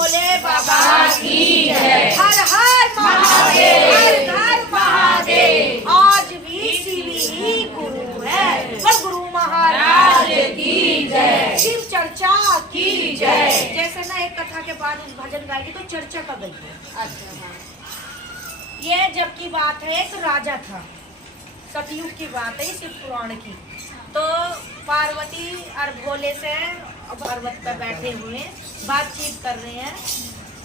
भोले बाबा की जय। हर हर महादेव, हर हर महादेव। आज भी शिव ही गुरु है, और गुरु महाराज की जय। शिव चर्चा की जय। जैसे ना एक कथा के बाद भजन गाएगी तो चर्चा का गई है। अच्छा, ये जब की बात है, एक राजा था, सतयुग की बात है, शिव पुराण की। तो पार्वती और भोले से पर्वत पर बैठे हुए बातचीत कर रहे हैं।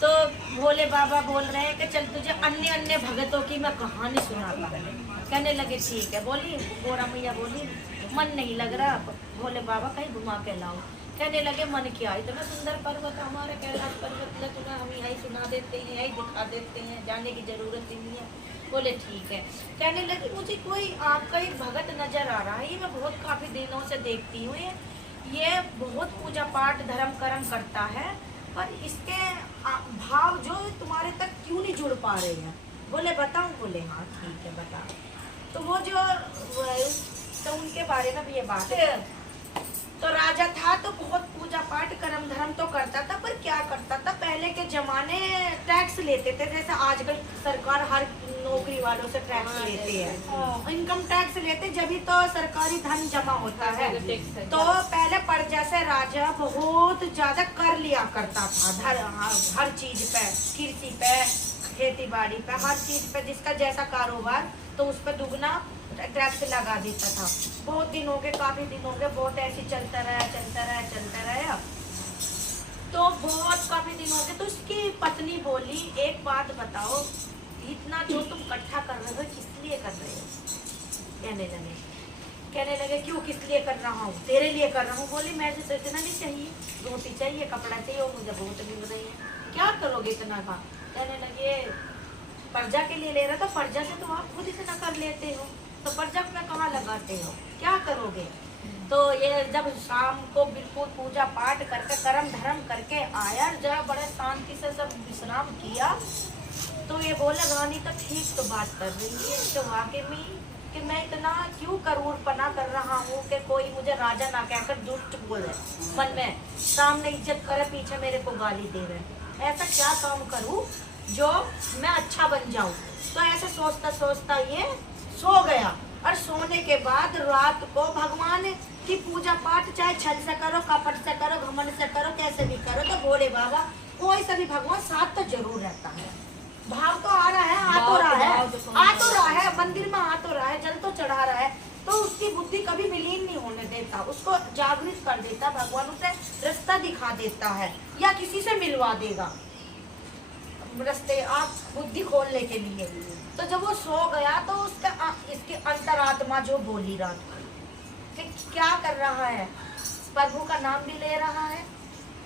तो भोले बाबा बोल रहे हैं कि चल तुझे अन्य अन्य भगतों की मैं कहानी सुनाता हूँ। कहने लगे ठीक है। बोली गोरा मैया बोली मन नहीं लग रहा, भोले बाबा कहीं घुमा के लाओ। कहने लगे मन क्या, इतना सुंदर पर्वत हमारे कैलाश पर्वत है, तुम्हें हम यही सुना देते हैं, यही दिखा देते हैं, जाने की जरूरत ही नहीं है। बोले ठीक है। कहने लगे मुझे कोई आपका एक भगत नजर आ रहा है, ये मैं बहुत काफी दिनों से देखती हूँ, ये बहुत पूजा पाठ धर्म कर्म करता है, पर इसके भाव जो तुम्हारे तक क्यों नहीं जुड़ पा रहे हैं। बोले बताऊं। बोले हाँ ठीक है बता। तो वो जो तो उनके बारे में भी ये बात है। तो राजा था तो बहुत पूजा पाठ कर्म धर्म तो करता था, पर क्या करता था, पहले के जमाने टैक्स लेते थे, जैसे आजकल सरकार हर नौकरी वालों से टैक्स लेते हैं, इनकम टैक्स लेते, जब भी तो सरकारी धन जमा होता है। तो पहले प्रजा से राजा बहुत ज्यादा कर लिया करता था, हर चीज पे, कृषि पे, खेती बाड़ी पे, हर चीज पे जिसका जैसा कारोबार, तो उस पर दुगना टैक्स लगा देता था। बहुत दिन हो गए, काफी दिन हो गए, बहुत ऐसे चलता रहा। तो बहुत काफी दिन हो गए। तो उसकी पत्नी बोली एक बात बताओ, इतना जो तुम इकट्ठा कर रहे हो किस लिए कर रहे हो। कहने लगे क्यों किस लिए कर रहा हूँ, तेरे लिए कर रहा हूँ। बोली मैं तो इतना नहीं चाहिए, रोटी चाहिए, कपड़ा चाहिए, और मुझे बहुत मिल रही है, क्या करोगे इतना का। कहने लगे प्रजा के लिए ले रहा, तो प्रजा से तो आप खुद इतना कर लेते हो, तो प्रजा में कहाँ लगाते हो, क्या करोगे। तो ये जब शाम को बिल्कुल पूजा पाठ करके कर्म धर्म करके आया, जब बड़े शांति से सब विश्राम किया, तो ये बोला रानी तो ठीक तो बात कर रही है, तो वाकई में कि मैं इतना क्यों करूरपना कर रहा हूँ कि कोई मुझे राजा ना कहकर दुष्ट बोले, मन में सामने इज्जत करे, पीछे मेरे को गाली दे रहे, ऐसा क्या काम करूँ जो मैं अच्छा बन जाऊँ। तो ऐसे सोचता सोचता ये सो गया, और सोने के बाद रात को भगवान की पूजा पाठ चाहे छल से करो, कपट से करो, घमंड से करो, कैसे भी करो, तो भोले बाबा कोई सा भी भगवान साथ तो जरूर रहता है। भाव तो आ रहा है, आ तो रहा है, मंदिर में आ तो रहा है, जल तो चढ़ा रहा है, तो उसकी बुद्धि कभी विलीन नहीं होने देता, उसको जागृत कर देता, भगवान उसे रास्ता दिखा देता है, या किसी से मिलवा देगा रास्ते आप बुद्धि खोलने के लिए। तो जब वो सो गया तो उसका इसकी अंतरात्मा जो बोली रात को क्या कर रहा है, प्रभु का नाम भी ले रहा है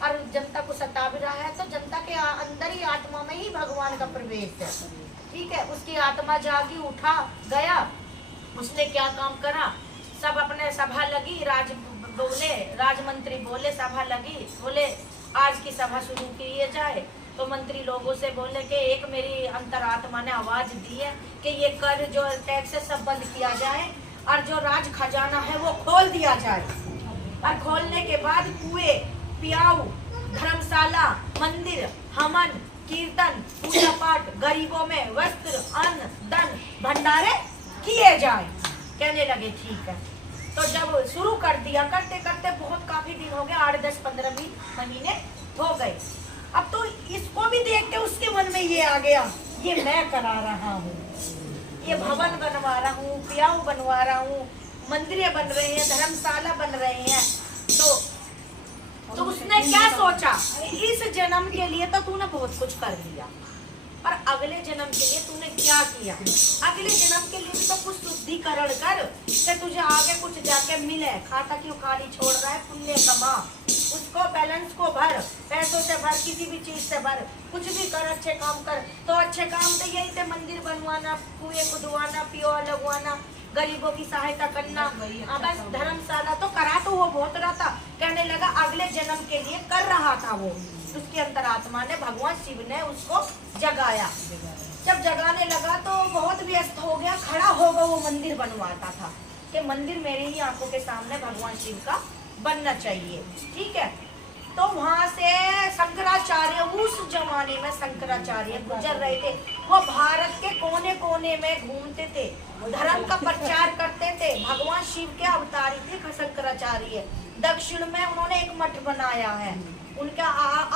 और जनता को सता भी रहा है, तो जनता के अंदर ही आत्मा में ही भगवान का प्रवेश है। ठीक है, उसकी आत्मा जागी, उठा गया, उसने क्या काम करा, सब अपने सभा लगी, राजमंत्री बोले सभा लगी, बोले आज की सभा शुरू की जाए। तो मंत्री लोगों से बोले कि एक मेरी अंतरात्मा ने आवाज दी है कि ये कर जो टैक्स है सब बंद किया जाए, और जो राज खजाना है वो खोल दिया जाए, और खोलने के बाद कुएं, पियाऊ, धर्मशाला, मंदिर, हवन, कीर्तन, पूजा पाठ, गरीबों में वस्त्र, अन्न, धन, भंडारे किए जाए। कहने लगे ठीक है। तो जब शुरू कर दिया, करते करते बहुत काफी दिन हो गए, 8, 10, 15 महीने हो गए। अब तो इसको भी देख के उसके मन में ये आ गया, ये मैं करा रहा हूँ, ये भवन बनवा रहा हूँ, पियाऊ बनवा रहा हूँ, मंदिरें बन रहे हैं, धर्मशाला बन रहे हैं। तो उसने क्या सोचा, इस जन्म के लिए तो तूने बहुत कुछ कर लिया, और अगले जन्म के लिए तूने क्या किया, अगले जन्म के लिए भी तो कुछ शुद्धिकरण कर, कि तुझे आगे कुछ जाके मिले। खाता क्यों खाली छोड़ रहा है, पुण्य कमा, उसको बैलेंस को भर, पैसों से भर, किसी भी चीज से भर, कुछ भी कर, अच्छे काम कर। तो अच्छे काम तो यही थे, मंदिर बनवाना, कुएं खुदवाना, पियो लगवाना, गरीबों की सहायता करना, बस धर्मशाला तो करा तो वो बहुत रहा था। कहने लगा अगले जन्म के लिए कर रहा था वो, उसके अंतरात्मा ने, भगवान शिव ने उसको जगाया। जब जगाने लगा तो बहुत व्यस्त हो गया, खड़ा होगा, वो मंदिर बनवाता था कि मंदिर मेरे ही आंखों के सामने भगवान शिव का बनना चाहिए। ठीक है, तो वहां से शंकराचार्य उस जमाने में शंकराचार्य गुजर रहे थे। वो भारत के कोने कोने में घूमते थे, धर्म का प्रचार करते थे। भगवान शिव के अवतारी थे शंकराचार्य। दक्षिण में उन्होंने एक मठ बनाया है, उनका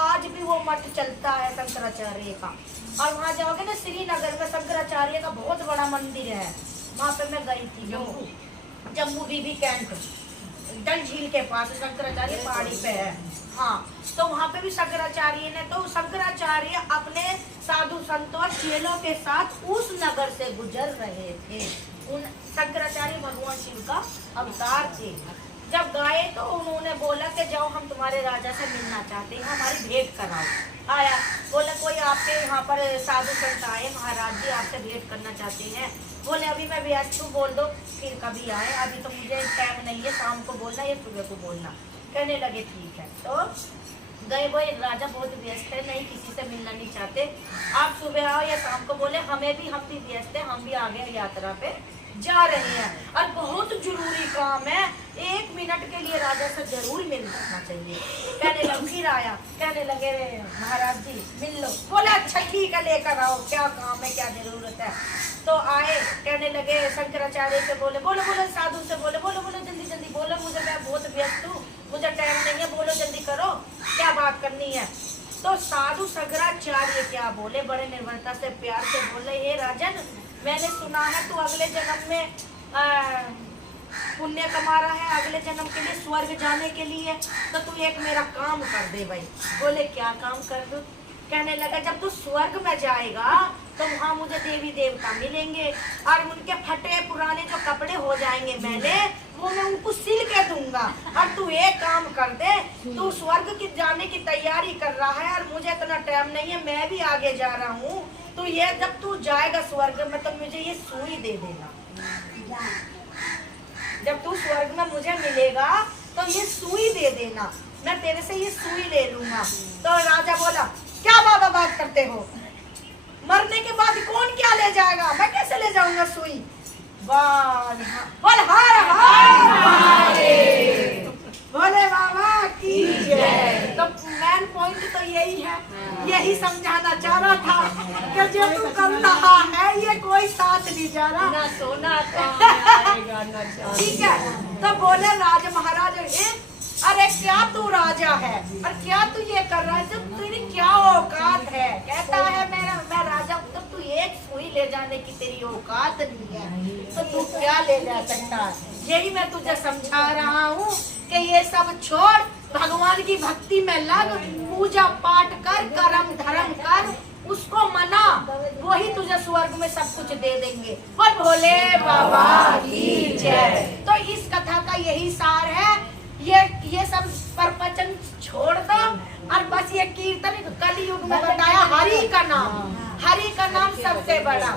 आज भी वो मठ चलता है शंकराचार्य का। और वहाँ जाओगे ना श्रीनगर में शंकराचार्य का बहुत बड़ा मंदिर है, वहाँ पे मैं गई थी। जम्मू बीबी कैंट डल झील के पास शंकराचार्य पहाड़ी पे है। हाँ, तो वहाँ पे भी शंकराचार्य ने, तो शंकराचार्य अपने साधु संतों और चेलों के साथ उस नगर से गुजर रहे थे। उन शंकराचार्य भगवान शिव का अवतार थे। जब गए तो उन्होंने बोला कि जाओ हम तुम्हारे राजा से मिलना चाहते हैं, हमारी भेंट कराओ। आया, बोला कोई आपके यहाँ पर साधु संत आए महाराज जी आपसे भेंट करना चाहते हैं। बोले अभी मैं व्यस्त हूँ, बोल दो फिर कभी आए, अभी तो मुझे टाइम नहीं है, शाम को बोलना या सुबह को बोलना। कहने लगे ठीक है। तो गए, वो राजा बहुत व्यस्त है, नहीं किसी से मिलना नहीं चाहते, आप सुबह आओ या शाम को। बोले हम भी व्यस्त है, हम भी आ गए यात्रा पे जा रहे हैं और बहुत जरूरी काम है, 1 मिनट के लिए राजा से जरूर मिलना चाहिए। कहने लगे, फिर आया, कहने लगे महाराज जी मिल लो। बोला अच्छा ठीक है लेकर आओ, क्या काम है, क्या जरूरत है। तो आए, कहने लगे शंकराचार्य से बोले बोलो साधु से बोले बोलो जल्दी जल्दी बोलो, मुझे मैं बहुत व्यस्त हूँ, मुझे टाइम नहीं है, बोलो जल्दी करो, क्या बात करनी है। तो साधु शंकराचार्य क्या बोले, बड़े निर्भरता से प्यार से बोले, हे राजन मैंने सुना है तू अगले जन्म में पुण्य कमा रहा है, अगले जन्म के लिए स्वर्ग जाने के लिए, तो तू एक मेरा काम कर दे भाई। बोले क्या काम कर दूं। कहने लगा जब तू स्वर्ग में जाएगा तो वहाँ मुझे देवी देवता मिलेंगे और उनके फटे पुराने जो कपड़े हो जाएंगे मैले, वो मैं उनको सिल के दूंगा। और तू एक काम कर दे, तू स्वर्ग की जाने की तैयारी कर रहा है और मुझे इतना टाइम नहीं है, मैं भी आगे जा रहा हूँ, तो ये जब तू जाएगा स्वर्ग में तो मुझे ये सुई दे देना। जब तू स्वर्ग में मुझे मिलेगा तो ये सुई दे देना, मैं तेरे से ये सुई ले लूंगा। तो राजा बोला क्या बाबा बात करते हो, मरने के बाद कौन क्या ले जाएगा, मैं कैसे ले जाऊंगा सुई। बोले बाबा की जय। तो मेन पॉइंट तो यही है, यही समझाना चाह रहा था कि जो तू कर रहा है ये कोई साथ नहीं जा रहा ना, सोना ठीक है। तो बोले राजा महाराज अरे क्या तू राजा है और क्या तू ये कर रहा है, जब तेरी क्या औकात है। कहता है मैं राजा हूँ, तब तू एक सुई ले जाने की तेरी औकात नहीं है, तो तू क्या ले जा सकता है। यही मैं तुझे समझा रहा हूँ कि ये सब छोड़, भगवान की भक्ति में लग, पूजा पाठ कर, कर्म धर्म कर, उसको मना, वही तुझे स्वर्ग में सब कुछ दे देंगे। और भोले बाबा की जय। तो इस कथा का यही सार है, ये सब प्रवचन छोड़ दो और बस ये कीर्तन कलयुग में बताया, हरि का नाम सबसे बड़ा।